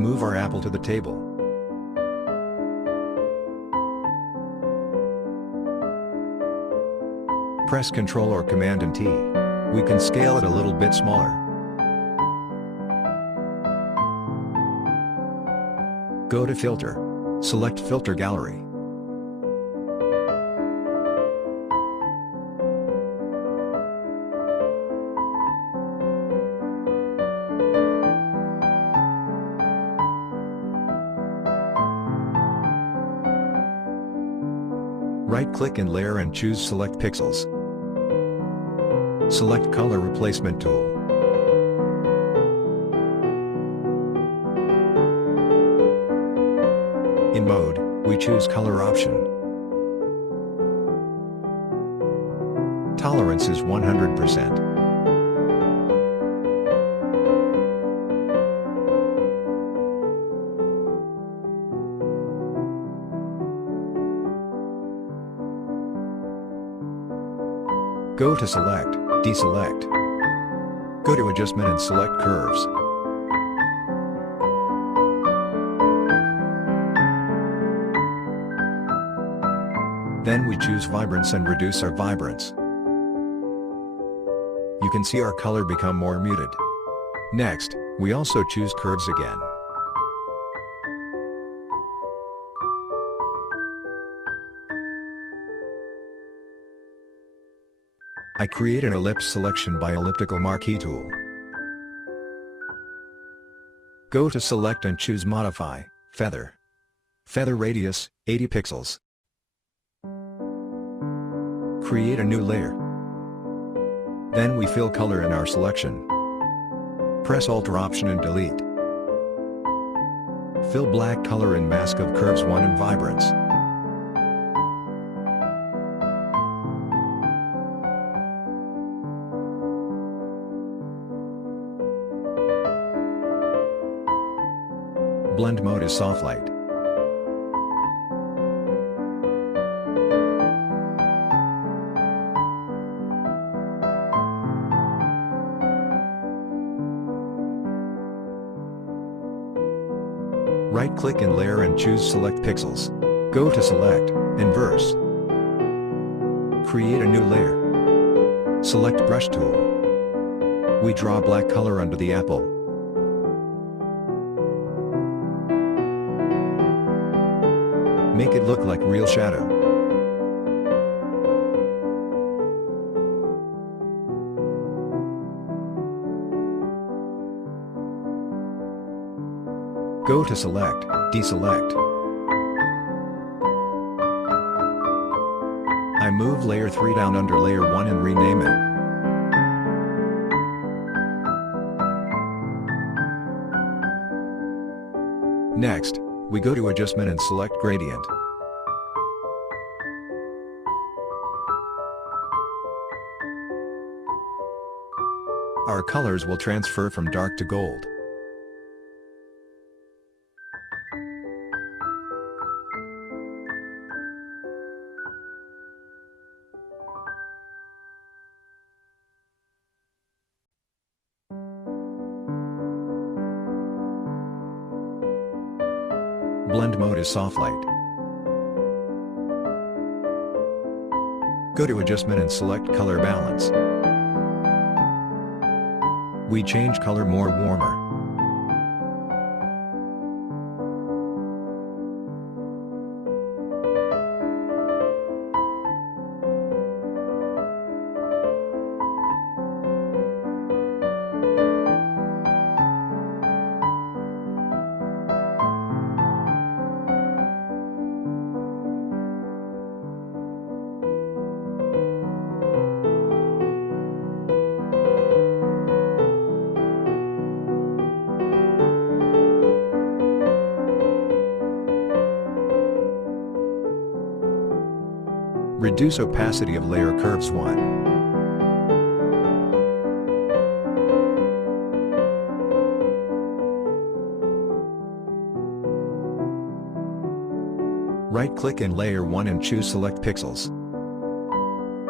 Move our apple to the table. Press Ctrl or Command and T. We can scale it a little bit smaller. Go to Filter. Select Filter Gallery. Right-click in Layer and choose Select Pixels. Select Color Replacement tool. In Mode, we choose Color option. Tolerance is 100%. Go to Select, Deselect. Go to Adjustment and select Curves. Then we choose Vibrance and reduce our vibrance. You can see our color become more muted. Next, we also choose Curves again. I create an ellipse selection by Elliptical Marquee tool. Go to Select and choose Modify, Feather. Feather radius, 80 pixels. Create a new layer. Then we fill color in our selection. Press Alt or Option and delete. Fill black color in Mask of Curves 1 and Vibrance. Blend mode is soft light. Right-click in Layer and choose Select Pixels. Go to Select, Inverse. Create a new layer. Select Brush tool. We draw black color under the apple. Make it look like real shadow. Go to Select, Deselect. I move Layer 3 down under Layer 1 and rename it. Next, we go to Adjustment and select Gradient. Our colors will transfer from dark to gold. Blend mode is soft light. Go to Adjustment and select Color Balance. We change color more warmer. Reduce opacity of layer curves 1. Right-click in Layer 1 and choose Select Pixels.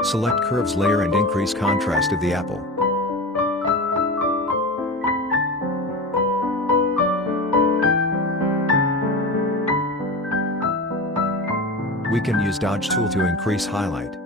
Select Curves layer and increase contrast of the apple. We can use Dodge tool to increase highlight.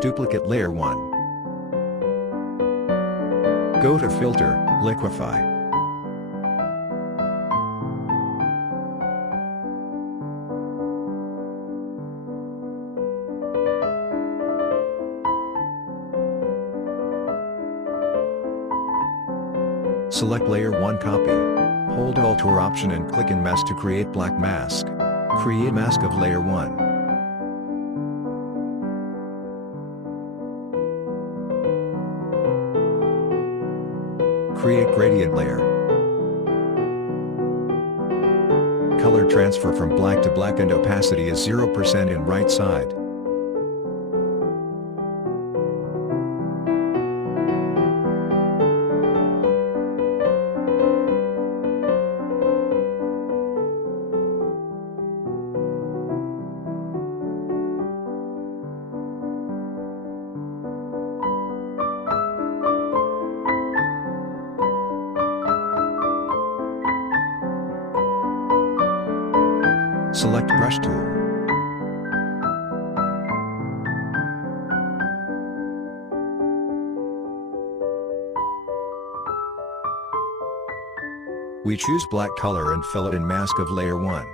Duplicate layer 1. Go to Filter, Liquify. Select layer 1 copy. Hold Alt or Option and click in Mask to create black mask. Create mask of layer 1. Create gradient layer. Color transfer from black to black and opacity is 0% in right side. Select Brush tool. We choose black color and fill it in mask of layer 1.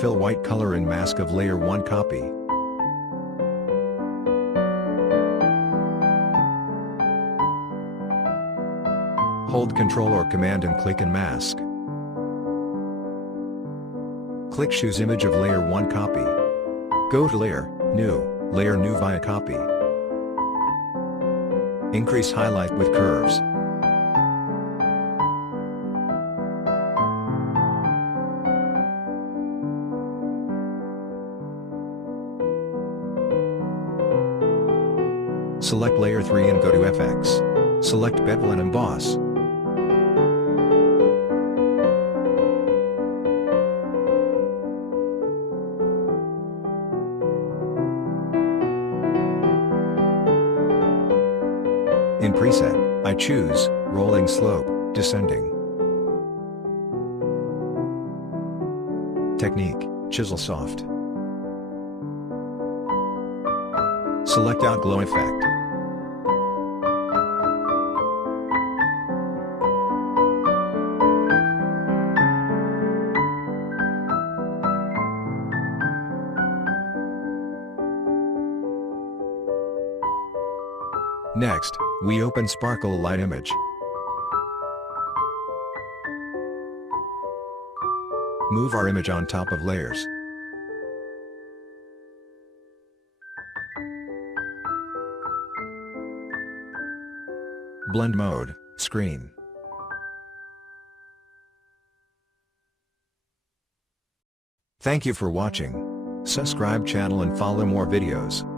Fill white color in mask of layer 1 copy. Hold Ctrl or Command and click in mask. Click Choose image of layer 1 copy. Go to Layer, New via Copy. Increase highlight with curves. Select layer 3 and go to FX. Select Bevel and Emboss. In preset, I choose Rolling Slope, Descending. Technique, Chisel Soft. Select Outglow Effect. Next, we open Sparkle Light Image. Move our image on top of layers. Blend mode, screen. Thank you for watching. Subscribe channel and follow more videos.